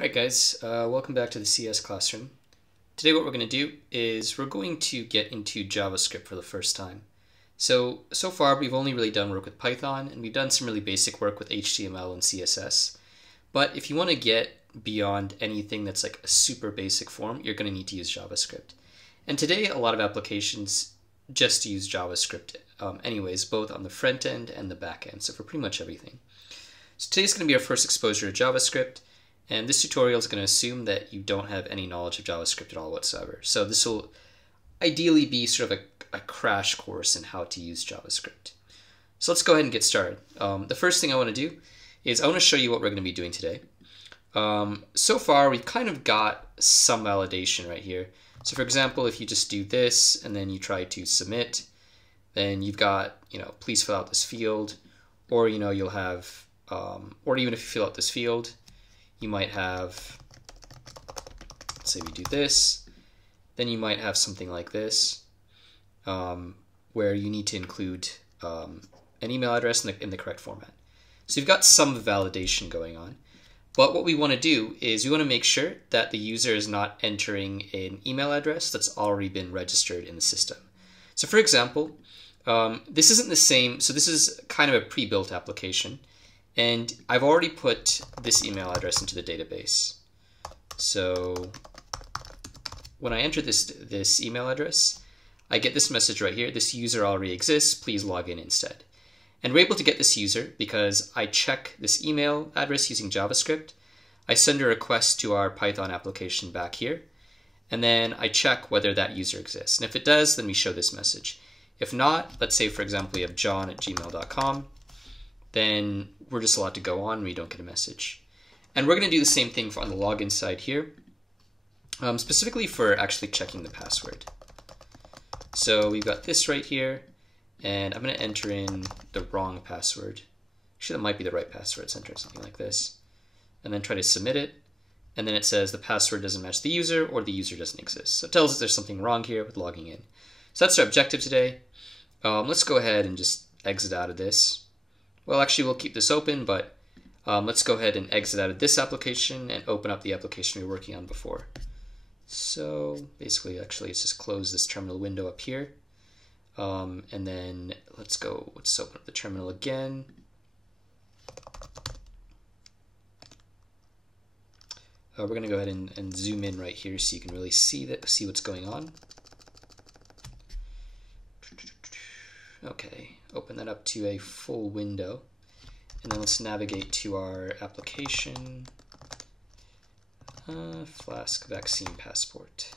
Alright guys, welcome back to the CS classroom. Today what we're going to do is we're going to get into JavaScript for the first time. So far we've only really done work with Python, and we've done some really basic work with HTML and CSS. But if you want to get beyond anything that's like a super basic form, you're going to need to use JavaScript. And today a lot of applications just use JavaScript anyways, both on the front end and the back end, so for pretty much everything. So today's going to be our first exposure to JavaScript. And this tutorial is going to assume that you don't have any knowledge of JavaScript at all whatsoever. So this will ideally be sort of a crash course in how to use JavaScript. So let's go ahead and get started. The first thing I want to do is I want to show you what we're going to be doing today. So far, we've kind of got some validation right here. So for example, if you just do this and then you try to submit, then you've got, please fill out this field, or, you'll have, or even if you fill out this field, you might have, let's say we do this, then you might have something like this, where you need to include an email address in the correct format. So you've got some validation going on, but what we want to do is we want to make sure that the user is not entering an email address that's already been registered in the system. So for example, this isn't the same, so this is kind of a pre-built application. And I've already put this email address into the database. So when I enter this email address, I get this message right here. This user already exists. Please log in instead. And we're able to get this user because I check this email address using JavaScript. I send a request to our Python application back here. And then I check whether that user exists. And if it does, then we show this message. If not, let's say, for example, we have john@gmail.com. then we're just allowed to go on and we don't get a message. And we're going to do the same thing on the login side here, specifically for actually checking the password. So we've got this right here, and I'm going to enter in the wrong password. Actually, that might be the right password. Let's enter something like this, and then try to submit it. And then it says the password doesn't match the user, or the user doesn't exist. So it tells us there's something wrong here with logging in. So that's our objective today. Let's go ahead and just exit out of this. Well, actually, we'll keep this open, but let's go ahead and exit out of this application and open up the application we were working on before. So basically, actually, let's just close this terminal window up here. And then let's open up the terminal again. We're going to go ahead and zoom in right here so you can really see what's going on. Okay, open that up to a full window, and then let's navigate to our application, Flask vaccine passport.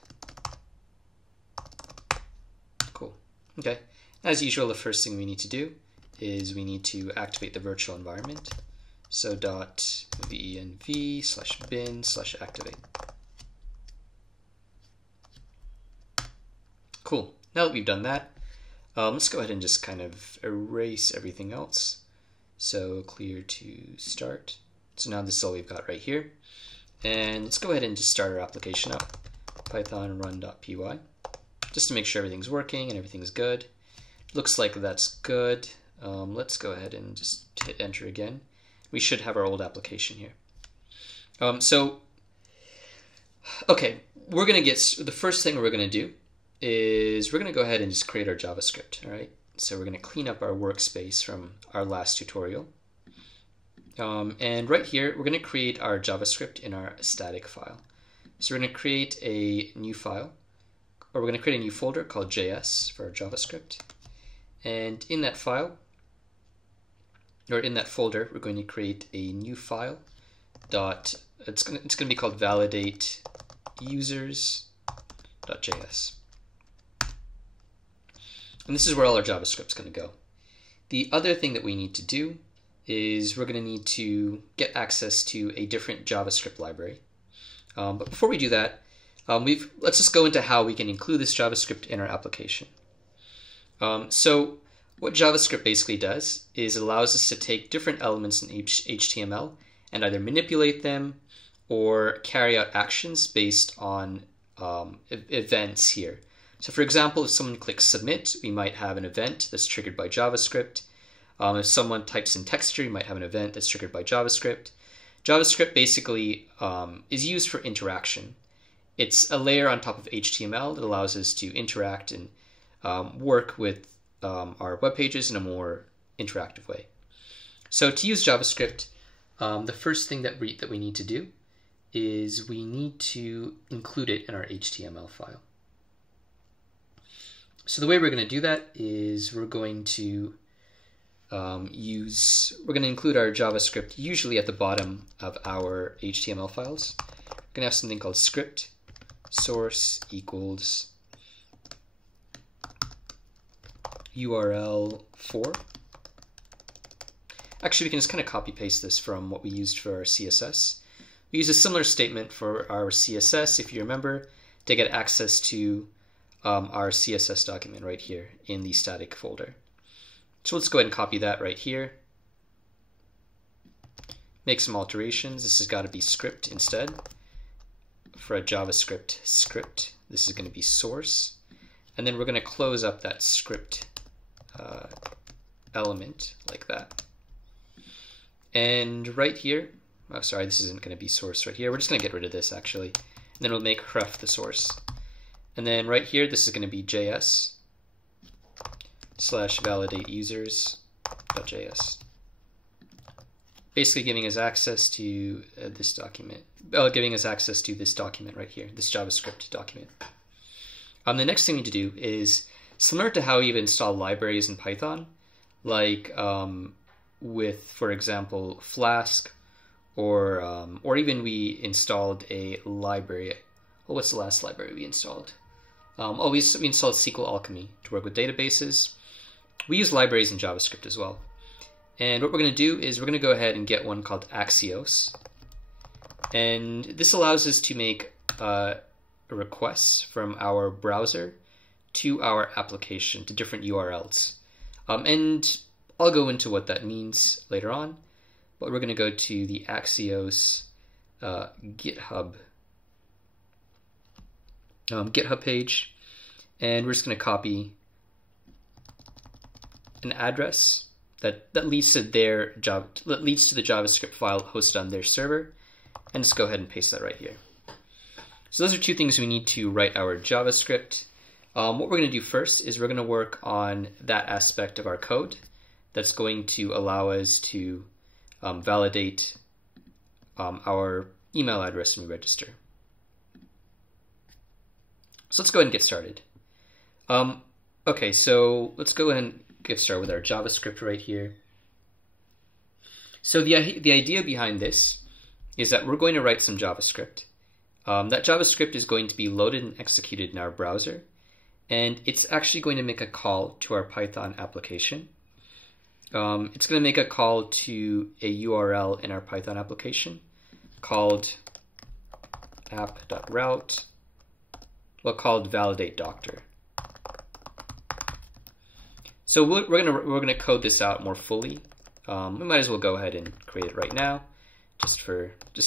Cool. Okay, as usual, the first thing we need to do is we need to activate the virtual environment. So .venv/bin/activate. Cool. Now that we've done that, let's go ahead and just kind of erase everything else. So clear to start. So now this is all we've got right here. And let's go ahead and just start our application up. Python run.py, just to make sure everything's working and everything's good. Looks like that's good. Let's go ahead and just hit enter again. We should have our old application here. Okay, the first thing we're going to do is we're going to go ahead and just create our JavaScript, all right? So we're going to clean up our workspace from our last tutorial. And right here, we're going to create our JavaScript in our static file. So we're going to create a new file, or we're going to create a new folder called JS for our JavaScript. And in that file, or in that folder, we're going to create a new file. It's going to be called validate users.js. And this is where all our JavaScript is going to go. The other thing that we need to do is we're going to need to get access to a different JavaScript library. But before we do that, let's just go into how we can include this JavaScript in our application. So what JavaScript basically does is it allows us to take different elements in HTML and either manipulate them or carry out actions based on events here. So for example, if someone clicks submit, we might have an event that's triggered by JavaScript. If someone types in texture, you might have an event that's triggered by JavaScript. JavaScript basically is used for interaction. It's a layer on top of HTML that allows us to interact and work with our web pages in a more interactive way. So to use JavaScript, the first thing that we need to do is we need to include it in our HTML file. So the way we're going to do that is we're going to include our JavaScript usually at the bottom of our HTML files. We're going to have something called script source equals URL 4. Actually, we can just kind of copy paste this from what we used for our CSS. We use a similar statement for our CSS, if you remember, to get access to our CSS document right here in the static folder. So let's go ahead and copy that right here. Make some alterations. This has got to be script instead. For a JavaScript script, this is going to be source. And then we're going to close up that script element like that. And right here, oh sorry, this isn't going to be source right here. We're just going to get rid of this actually. And then we'll make ref the source. And then right here, this is going to be JS/validate users.js. Basically giving us access to this document. Giving us access to this document right here, this JavaScript document. The next thing we need to do is similar to how you install libraries in Python, like with, for example, Flask, or even we installed a library. Well, what's the last library we installed? We installed SQL Alchemy to work with databases. We use libraries in JavaScript as well. And what we're going to do is we're going to go ahead and get one called Axios. And this allows us to make requests from our browser to our application, to different URLs. And I'll go into what that means later on. But we're going to go to the Axios GitHub page, and we're just going to copy an address that leads to the JavaScript file hosted on their server, and just go ahead and paste that right here. So those are two things we need to write our JavaScript. What we're going to do first is we're going to work on that aspect of our code that's going to allow us to validate our email address when we register. So let's go ahead and get started. Okay, so let's go ahead and get started with our JavaScript right here. So the idea behind this is that we're going to write some JavaScript. That JavaScript is going to be loaded and executed in our browser, and it's actually going to make a call to our Python application. It's going to make a call to a URL in our Python application called app.route, called validate doctor. So we're gonna code this out more fully. We might as well go ahead and create it right now, just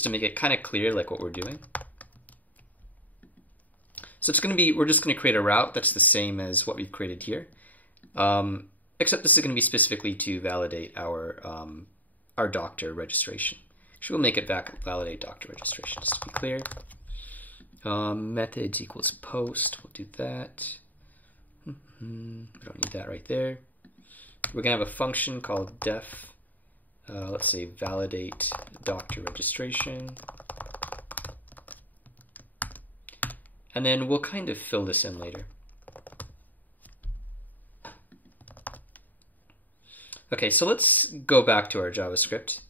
to make it kind of clear like what we're doing. So we're just gonna create a route that's the same as what we've created here, except this is gonna be specifically to validate our doctor registration. Actually, we'll make it validate doctor registration just to be clear. Methods equals post. We'll do that. We don't need that right there. We're gonna have a function called def. Let's say validate doctor registration. And then we'll kind of fill this in later. Okay, so let's go back to our JavaScript.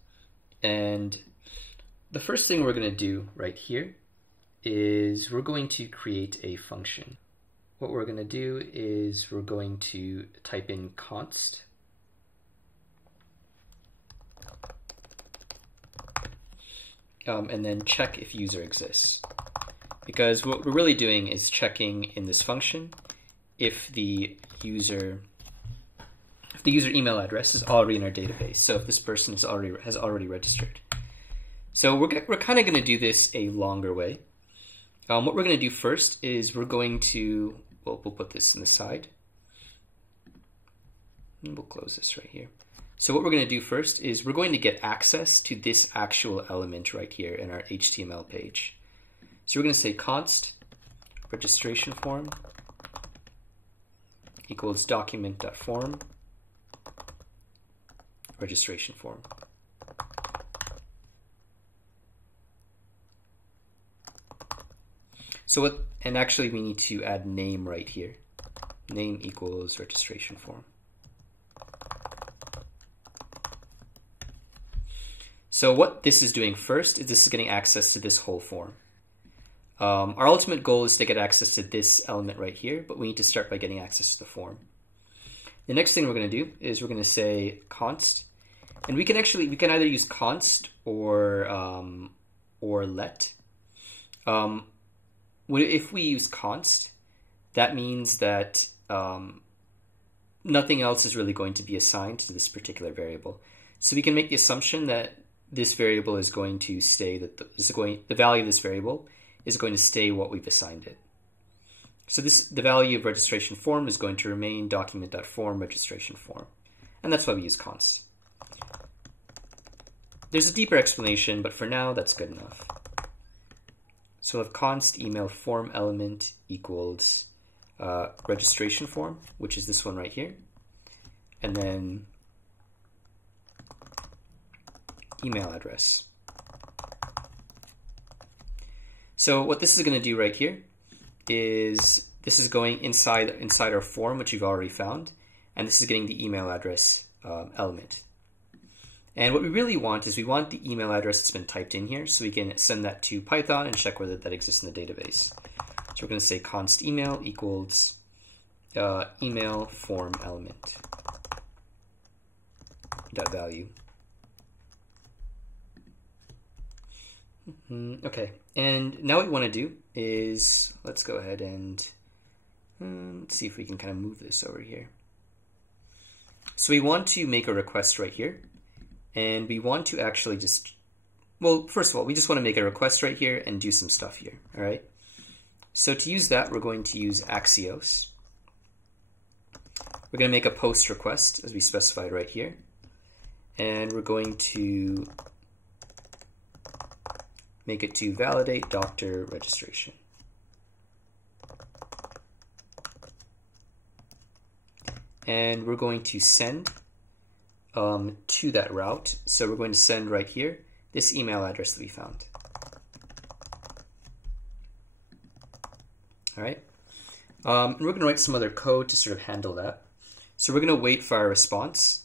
And the first thing we're going to do right here is we're going to create a function. What we're going to do is we're going to type in const. And then check if user exists. Because what we're really doing is checking in this function if the user email address is already in our database. So if this person has already registered. So we're kind of going to do this a longer way. What we're going to do first is we're going to, we'll put this in the side. And we'll close this right here. So what we're going to do first is we're going to get access to this actual element right here in our HTML page. So we're going to say const registration form equals document.form registration form. So what, and actually we need to add name right here. Name equals registration form. So what this is doing first is this is getting access to this whole form. Our ultimate goal is to get access to this element right here, but we need to start by getting access to the form. The next thing we're going to do is we're going to say const, and we can either use const or let. If we use const, that means that nothing else is really going to be assigned to this particular variable. So we can make the assumption that this variable is going to stay, that the value of this variable is going to stay what we've assigned it. So the value of registration form is going to remain document.form registration form. And that's why we use const. There's a deeper explanation, but for now, that's good enough. So if const email form element equals registration form, which is this one right here, and then email address. So what this is going to do right here is this is going inside our form, which you've already found, and this is getting the email address element. And what we really want is we want the email address that's been typed in here, so we can send that to Python and check whether that exists in the database. So we're going to say const email equals email form element dot value. Okay, and now what we want to do is, let's go ahead and let's see if we can kind of move this over here. So we want to make a request right here, and we want to actually just, well, first of all, we just want to make a request right here and do some stuff here, all right? So to use that, we're going to use Axios. We're going to make a post request, as we specified right here, and we're going to make it to validate doctor registration. And we're going to send to that route. So we're going to send right here this email address that we found. All right. And we're going to write some other code to sort of handle that. So we're going to wait for our response.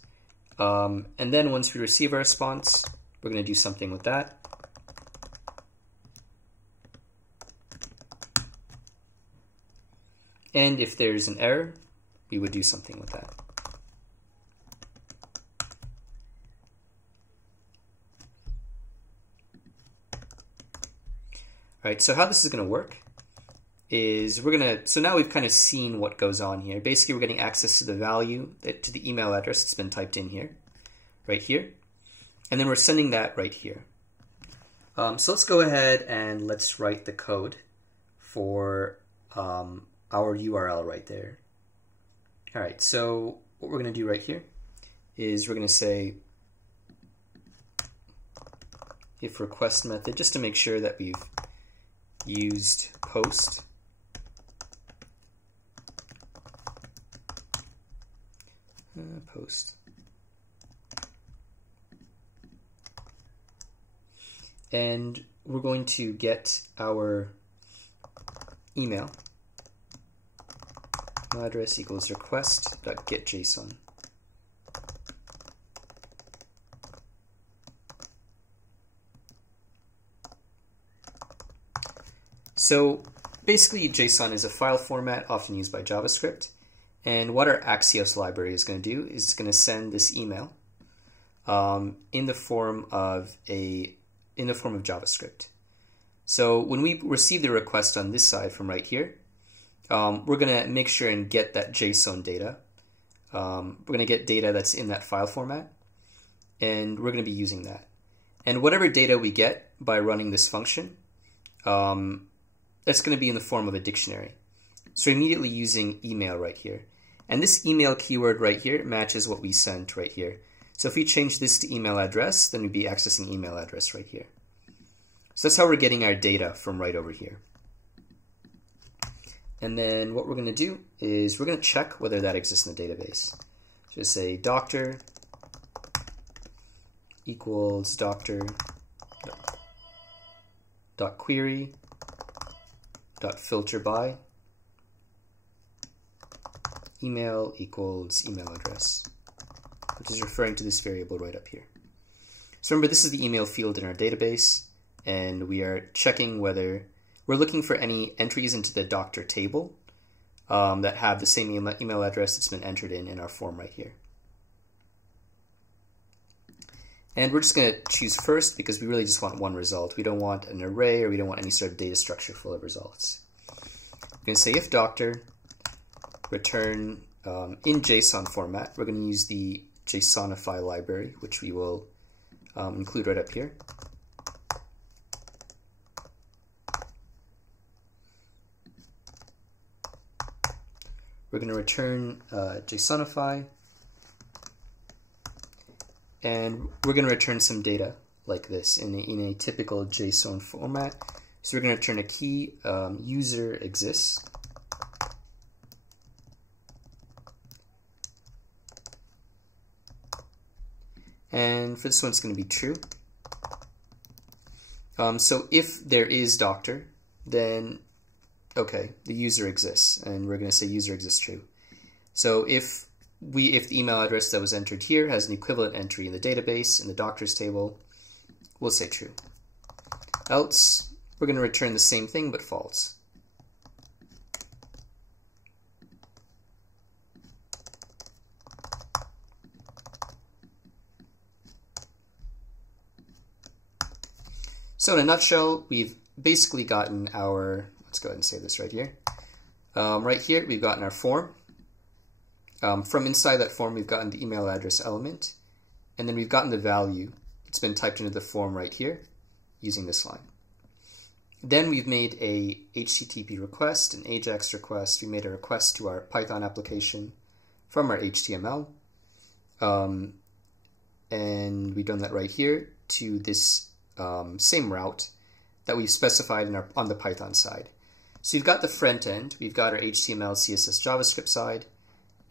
And then once we receive our response, we're going to do something with that. And if there's an error, we would do something with that. All right, so how this is going to work is so now we've kind of seen what goes on here. Basically, we're getting access to the value, to the email address that's been typed in here, right here. And then we're sending that right here. So let's go ahead and let's write the code for our URL right there. All right, so what we're going to do right here is we're going to say if request method, just to make sure that we've used post. Post. And we're going to get our email address equals request.getJSON. So basically JSON is a file format often used by JavaScript, and what our Axios library is going to do is it's going to send this email in the form of JavaScript. So when we receive the request on this side from right here, we're going to make sure and get that JSON data. We're going to get data that's in that file format, and we're going to be using that. And whatever data we get by running this function, that's going to be in the form of a dictionary. So immediately using email right here. And this email keyword right here matches what we sent right here. So if we change this to email address, then we'd be accessing email address right here. So that's how we're getting our data from right over here. And then what we're going to do is we're going to check whether that exists in the database. Just say doctor equals doctor dot query dot filter by email equals email address, which is referring to this variable right up here. So remember, this is the email field in our database, and we are checking whether we're looking for any entries into the doctor table that have the same email address that's been entered in our form right here. And we're just going to choose first because we really just want one result. We don't want an array, or we don't want any sort of data structure full of results. We're going to say if doctor return in JSON format. We're going to use the JSONify library, which we will include right up here. We're going to return JSONify, and we're going to return some data like this in a typical JSON format. So we're going to return a key, user exists. And for this one, it's going to be true. So if there is doctor, then okay, the user exists, and we're going to say user exists true. So if the email address that was entered here has an equivalent entry in the database in the doctors table, we'll say true. Else, we're going to return the same thing but false. So in a nutshell, we've basically gotten our, let's go ahead and save this right here. Right here, we've gotten our form. From inside that form, we've gotten the email address element, and then we've gotten the value. It's been typed into the form right here using this line. Then we've made a HTTP request, an AJAX request. We made a request to our Python application from our HTML. And we've done that right here to this same route that we've specified on the Python side. So you've got the front end, we've got our HTML, CSS, JavaScript side,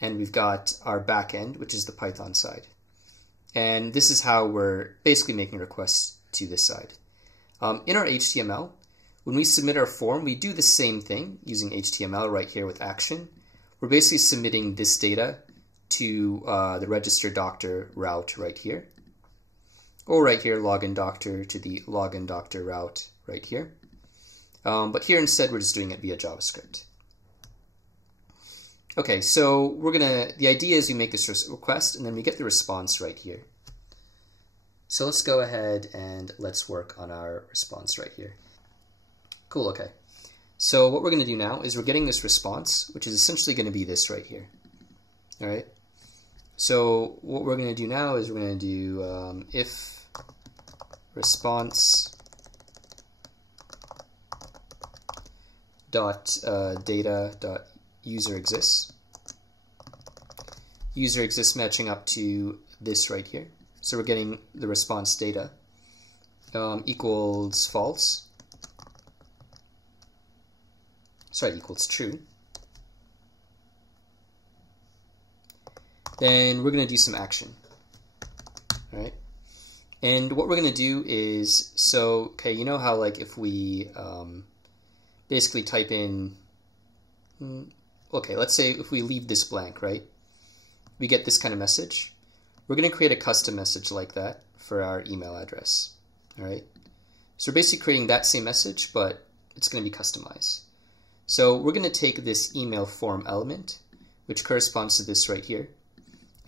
and we've got our back end, which is the Python side. And this is how we're basically making requests to this side. In our HTML, when we submit our form, we do the same thing using HTML right here with action. We're basically submitting this data to the register doctor route right here. Or right here, login doctor to the login doctor route right here. But here instead, we're just doing it via JavaScript. Okay, so the idea is we make this request and then we get the response right here. So let's go ahead and let's work on our response right here. Cool, okay. So what we're going to do now is we're getting this response, which is essentially going to be this right here. All right. So what we're going to do now is we're going to do if response data user exists. User exists matching up to this right here. So we're getting the response data equals false. Sorry, equals true. Then we're going to do some action. All right. And what we're going to do is, so, okay, you know how like if we basically type in, okay, let's say if we leave this blank, right, we get this kind of message. We're going to create a custom message like that for our email address. All right. So we're basically creating that same message, but it's going to be customized. So we're going to take this email form element, which corresponds to this right here,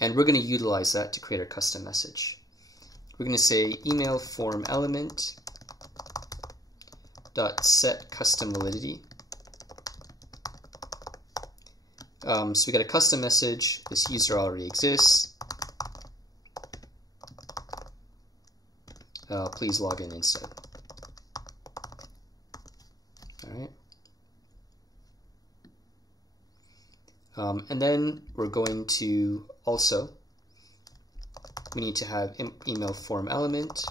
and we're going to utilize that to create our custom message. We're going to say email form element dot set custom validity. So we got a custom message. This user already exists. Please log in instead. All right. And then we're going to also we need to have email form element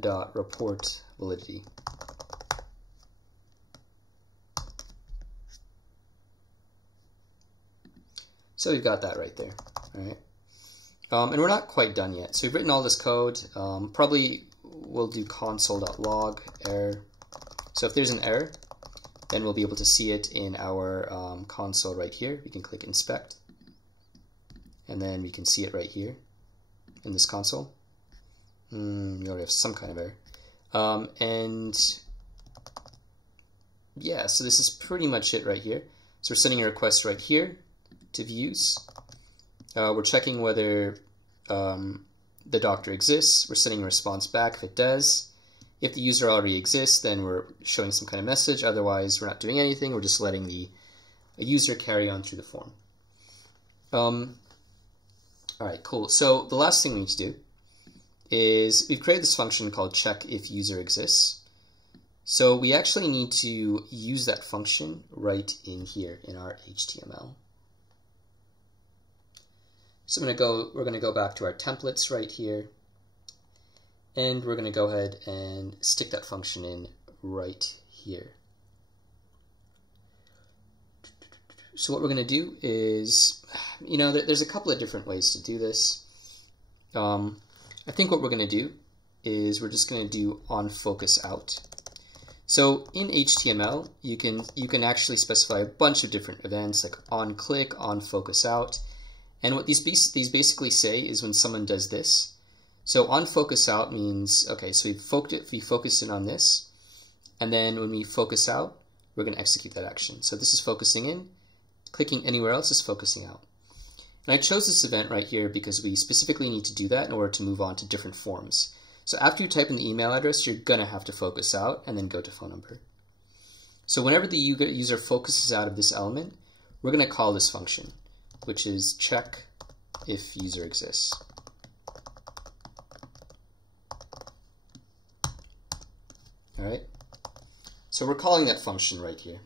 dot report validity. So we've got that right there. All right. And we're not quite done yet. So we've written all this code. Probably we'll do console.log error. So if there's an error, then we'll be able to see it in our console right here. We can click inspect, and then we can see it right here in this console. You already have some kind of error. And yeah, so this is pretty much it right here. So we're sending a request right here to views. We're checking whether the doctor exists. We're sending a response back if it does. If the user already exists, then we're showing some kind of message. Otherwise, we're not doing anything. We're just letting the user carry on through the form. All right, cool. So the last thing we need to do is we've created this function called check if user exists. So we actually need to use that function right in here in our HTML. So we're going to go back to our templates right here, and we're going to go ahead and stick that function in right here. So what we're going to do is, there's a couple of different ways to do this. I think what we're going to do is we're just going to do onFocusOut. So in HTML, you can actually specify a bunch of different events like onClick, onFocusOut. And what these basically say is when someone does this. So onFocusOut means, okay, so we focus in on this, and then when we focus out, we're going to execute that action. So this is focusing in, clicking anywhere else is focusing out. And I chose this event right here because we specifically need to do that in order to move on to different forms. So after you type in the email address, you're going to have to focus out and then go to phone number. So whenever the user focuses out of this element, we're going to call this function, which is check if user exists. All right. So we're calling that function right here.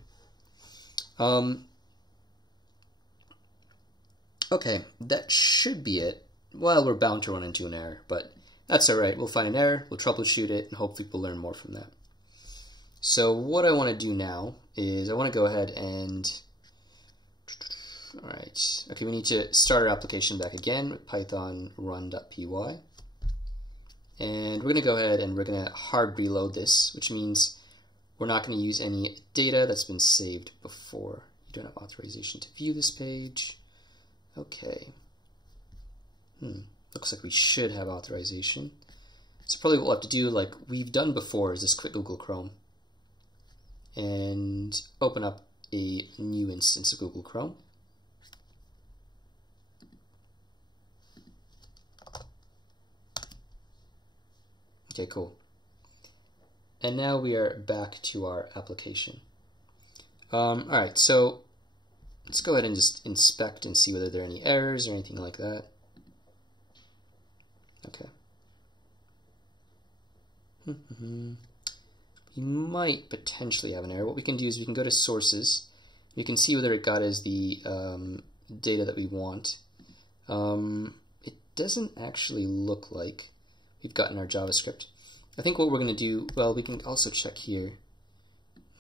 Okay, that should be it. Well, we're bound to run into an error, but that's all right. We'll find an error, we'll troubleshoot it, and hopefully we'll learn more from that. So what I want to do now is I want to go ahead and all right. Okay, we need to start our application back again with python run.py. And we're going to go ahead and we're going to hard reload this, which means we're not going to use any data that's been saved before. You don't have authorization to view this page. Okay. Looks like we should have authorization. So probably what we'll have to do, like we've done before, is just quit Google Chrome and open up a new instance of Google Chrome. Okay, cool. And now we are back to our application. All right, so let's go ahead and just inspect and see whether there are any errors or anything like that. Okay. We might potentially have an error. What we can do is we can go to sources. You can see whether it got us the data that we want. It doesn't actually look like we've gotten our JavaScript. I think what we're going to do, well, we can also check here.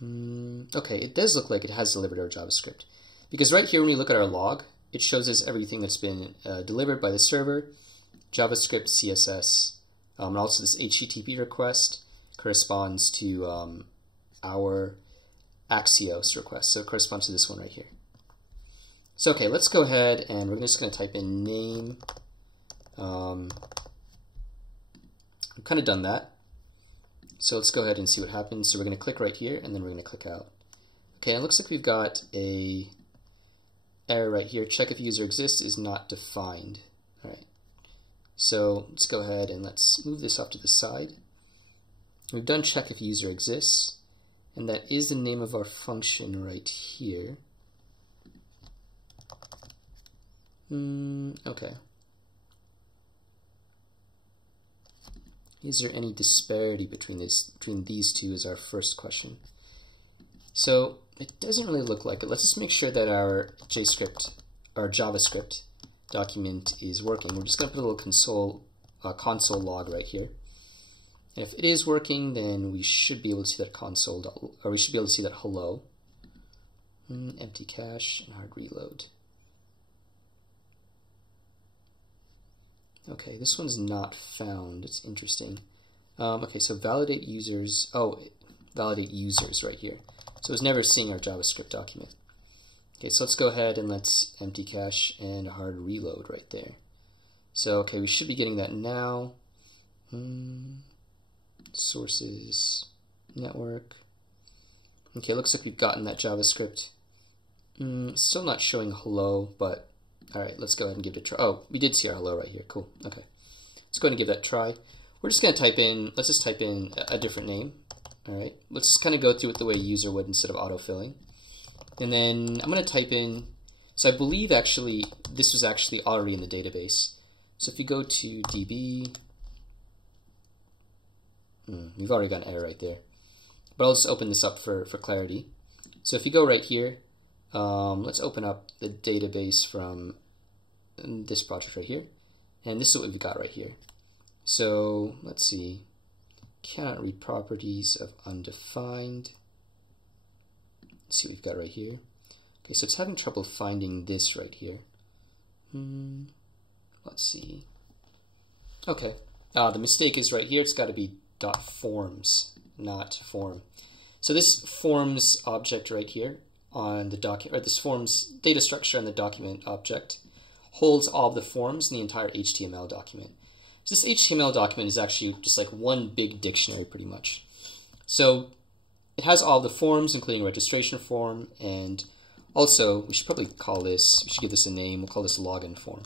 Okay, it does look like it has delivered our JavaScript. Because right here, when we look at our log, it shows us everything that's been delivered by the server, JavaScript, CSS, and also this HTTP request corresponds to our Axios request. So it corresponds to this one right here. So okay, let's go ahead and we're just going to type in name. I've kind of done that. So let's go ahead and see what happens. So we're going to click right here, and then we're going to click out. Okay, and it looks like we've got a error right here. Check if user exists is not defined. All right. So let's go ahead and let's move this off to the side. We've done check if user exists, and that is the name of our function right here. Okay. Is there any disparity between these two is our first question. So it doesn't really look like it. Let's just make sure that our JavaScript our JavaScript document is working. We're just going to put a little console log right here. If it is working, then we should be able to see that we should be able to see that hello. Empty cache and hard reload. Okay, this one's not found. It's interesting. Okay, so validate users. Oh, validate users right here. So it's never seeing our JavaScript document. Okay, so let's go ahead and let's empty cache and hard reload right there. So, okay, we should be getting that now. Sources, network. Okay, looks like we've gotten that JavaScript. Still not showing hello, but alright, let's go ahead and give it a try. Oh, we did see our hello right here. Cool. Okay. Let's go ahead and give that a try. We're just going to type in, let's just type in a different name. Alright, let's just kind of go through it the way a user would instead of autofilling. And then I'm going to type in, so I believe actually this was actually already in the database. So if you go to DB, we've already got an error right there. But I'll just open this up for clarity. So if you go right here, let's open up the database from this project right here. And this is what we've got right here. So let's see. Cannot read properties of undefined. Let's see what we've got right here. Okay, so it's having trouble finding this right here. Let's see. Okay, the mistake is right here. It's got to be .forms, not form. So this forms object right here on the document, or this forms data structure on the document object holds all of the forms in the entire HTML document. So this HTML document is actually just like one big dictionary pretty much. So it has all the forms, including a registration form, and also we should probably call this, we should give this a name, we'll call this login form.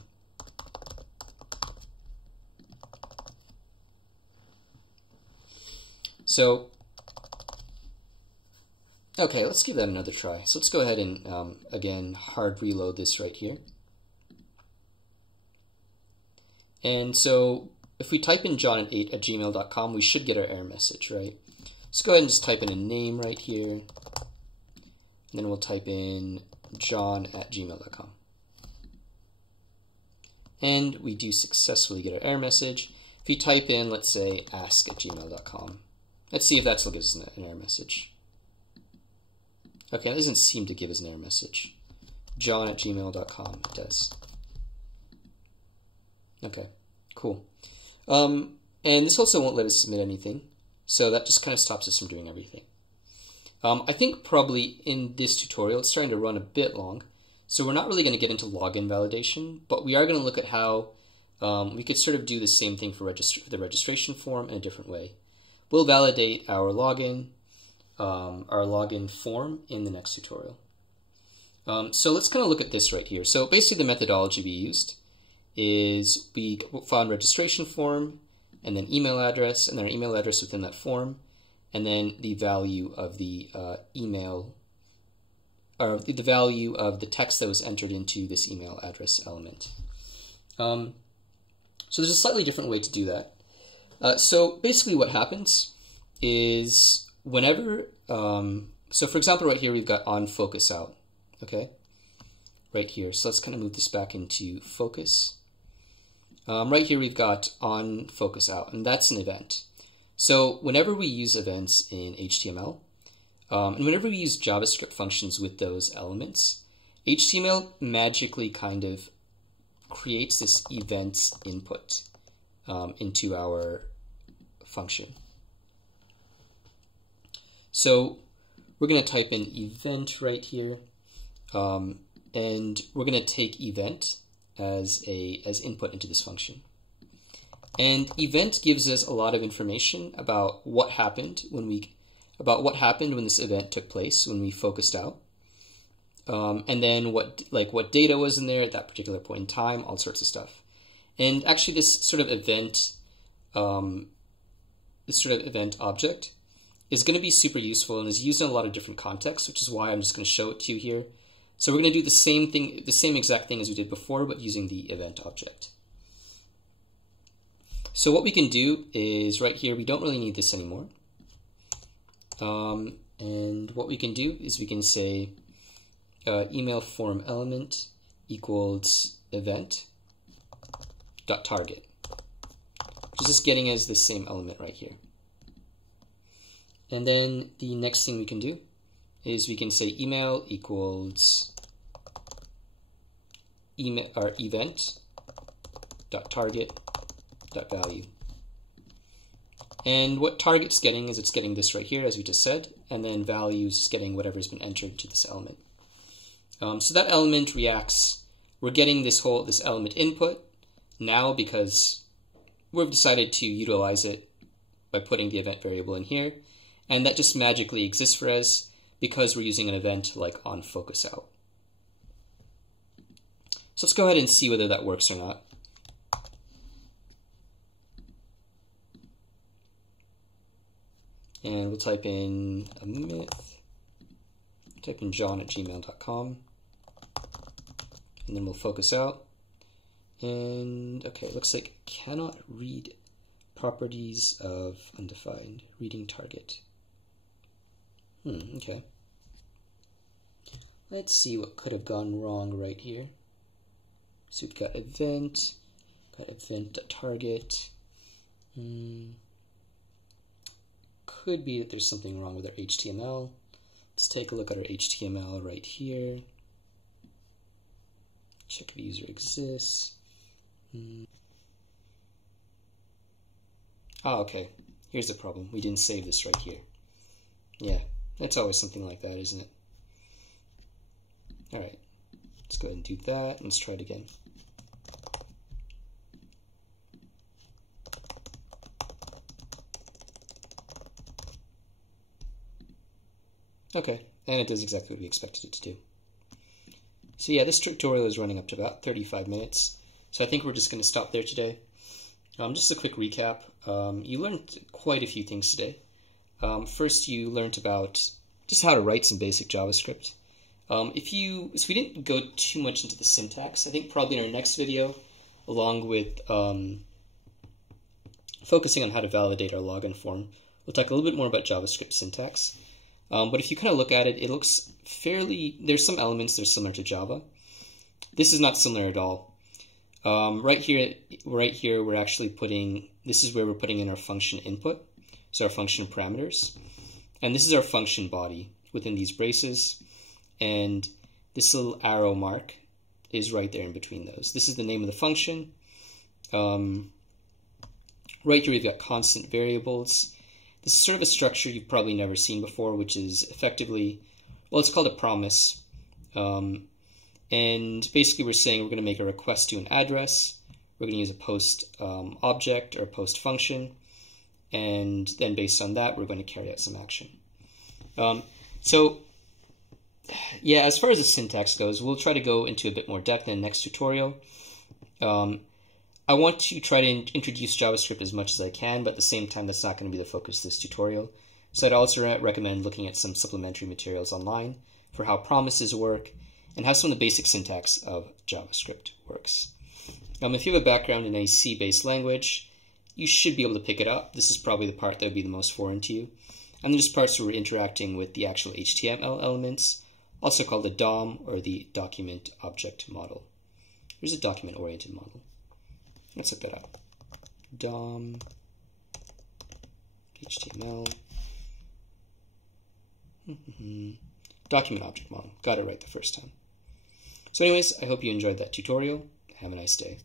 So, okay, let's give that another try. So let's go ahead and, again, hard reload this right here. And so if we type in john8@gmail.com, we should get our error message, right? Let's go ahead and just type in a name right here. And then we'll type in john@gmail.com. And we do successfully get our error message. If you type in, let's say, ask@gmail.com, let's see if that still gives us an error message. Okay, that doesn't seem to give us an error message. john@gmail.com, it does. Okay, cool. And this also won't let us submit anything, so that just kind of stops us from doing everything. I think probably in this tutorial, it's starting to run a bit long, so we're not really going to get into login validation, but we are going to look at how we could sort of do the same thing for the registration form in a different way. We'll validate our login form in the next tutorial. So let's kind of look at this right here. So basically the methodology we used is we found registration form, and then email address, and then our email address within that form, and then the value of the email, or the value of the text that was entered into this email address element. So there's a slightly different way to do that. So basically what happens is whenever, so for example right here we've got on focus out, okay, right here. So let's kind of move this back into focus. Right here we've got on focus out, and that's an event. So whenever we use events in HTML, and whenever we use JavaScript functions with those elements, HTML magically kind of creates this events input into our function. So we're going to type in event right here, and we're going to take event as input into this function. And event gives us a lot of information about what happened when this event took place when we focused out, and then what data was in there at that particular point in time, all sorts of stuff. And actually, this sort of event object is going to be super useful and is used in a lot of different contexts, which is why I'm just going to show it to you here. So we're going to do the same thing, the same exact thing as we did before, but using the event object. So what we can do is right here, we don't really need this anymore. And what we can do is we can say email form element equals event dot target, which is just getting us the same element right here. And then the next thing we can do is we can say email equals email or event dot target dot value. And what target's getting is it's getting this right here, as we just said, and then values is getting whatever's been entered to this element. So that element reacts. We're getting this element input now because we've decided to utilize it by putting the event variable in here, and that just magically exists for us because we're using an event like onFocusOut. So let's go ahead and see whether that works or not. And we'll type in a myth, type in john@gmail.com, and then we'll focus out. And okay, looks like cannot read properties of undefined, reading target. Okay. Let's see what could have gone wrong right here. So we've got event.target. Could be that there's something wrong with our HTML. Let's take a look at our HTML right here. Check if user exists. Oh, okay. Here's the problem. We didn't save this right here. Yeah, it's always something like that, isn't it? All right, let's go ahead and do that. Let's try it again. Okay, and it does exactly what we expected it to do. So yeah, this tutorial is running up to about 35 minutes. So I think we're just going to stop there today. Just a quick recap. You learned quite a few things today. First, you learned about just how to write some basic JavaScript. So we didn't go too much into the syntax. I think probably in our next video, along with focusing on how to validate our login form, we'll talk a little bit more about JavaScript syntax. But if you kind of look at it, it looks there's some elements that are similar to Java. This is not similar at all. Right here, we're actually this is where we're putting in our function input, so our function parameters. And this is our function body within these braces. And this little arrow mark is right there in between those. This is the name of the function. Right here, we've got constant variables. This is sort of a structure you've probably never seen before, which is effectively, well, it's called a promise. And basically we're saying we're going to make a request to an address. We're going to use a post object or a post function. And then based on that, we're going to carry out some action. So yeah, as far as the syntax goes, we'll try to go into a bit more depth in the next tutorial. I want to try to introduce JavaScript as much as I can, but at the same time, that's not going to be the focus of this tutorial. So I'd also recommend looking at some supplementary materials online for how promises work and how some of the basic syntax of JavaScript works. If you have a background in a C-based language, you should be able to pick it up. This is probably the part that would be the most foreign to you. And then just parts where we're interacting with the actual HTML elements, also called the DOM, or the Document Object Model. Here's a document-oriented model. Let's look that up. DOM, HTML, Document Object Model. Got it right the first time. So anyways, I hope you enjoyed that tutorial. Have a nice day.